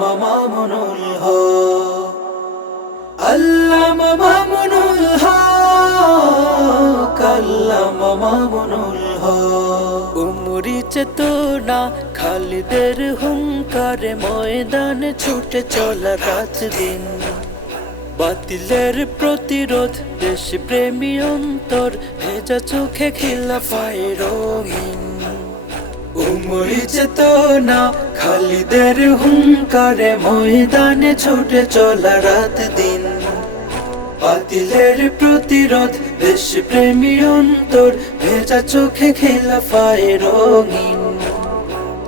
মামুনুল হক। আল্লামা মামুনুল হক, আল্লামা মামুনুল হক। উমরি চেতনা খালিদের হুঙ্কারে ময়দানে ছুটে চলা রাত দিন বাতিলের প্রতিরোধ দেশ প্রেমী অন্তর, ভেজা চোখে খিলাফায় রঙিন। উমরি চেতনা খালিদের হুঙ্কারে ময়দানে ছুটে চলা রাত দিন। বাতিলের প্রতিরোধ দেশ প্রেমী অন্তর ভেজা চোখে খেলা খিলাফায় রঙিন।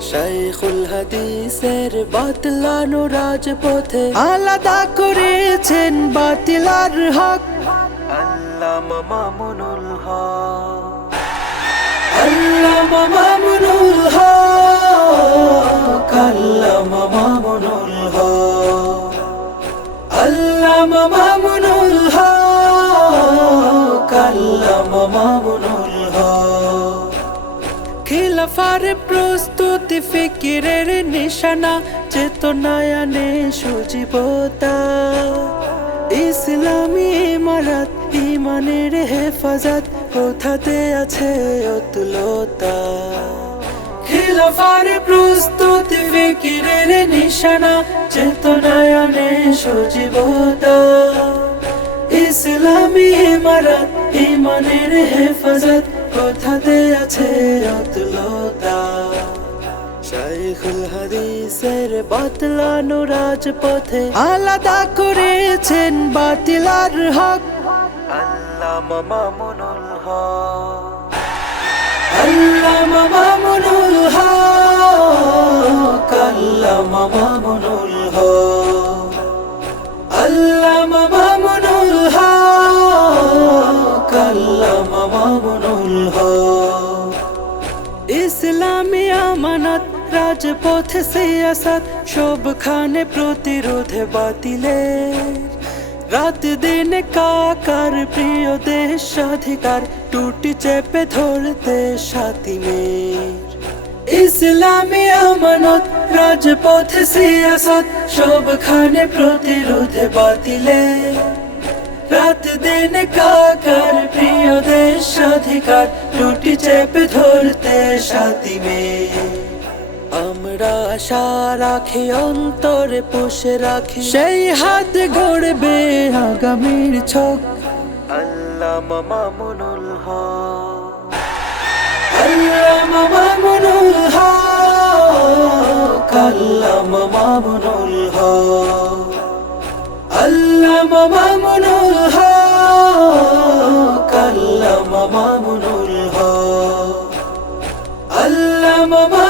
শাইখুল হাদিসের বাতলানো রাজপথে আলাদা করেছেন বাতিলার হক। আল্লামা মামুনুল হক। আল্লামা খিলাফার প্রস্তুতি, ফিকিরের নিশানা চেতনায়নে সুজীবতা ইসলামী ইমারত, ইমানের হেফাজত, কোথাতে আছে অতুলতা? খিলাফার প্রস্তুতি, ফিকিরের নিশানা চেতনায়নে সুজীবতা ইসলামী ইমারত ইমানের হেফাজত কথাতে আছে অতুলতা শাইখুল হাদিসের বাতলানো রাজপথে আলাদা করেছেন বাতিলার হক। আল্লামা মামুনুল হক। আল্লামা রাজপথ সিয়াসত সবখানে প্রতিরোধে বাতিলের। রাত দিন কাকার প্রিয় দেশ স্বাধিকার টুটি চেপে ধরতে সাতিমের ইসলামী আমানত, রাজপথ সিয়াসত সবখানে প্রতিরোধে বাতিলের। রাত দিন কাকার প্রিয় দেশ অধিকার টুটি চেপে ধরতে সাথী মেয়ে আমরা আশা রাখি অন্তরে পুষে রাখি। সেই হাত গড়বে আগামীর ছক। আল্লাহ মামুনুল হক। আল্লাহ মামুনুল হক। আল্লাহ মামুনুল হক। আল্লামা মামুনুল হক। আল্লামা মামুনুল হক। আল্লামা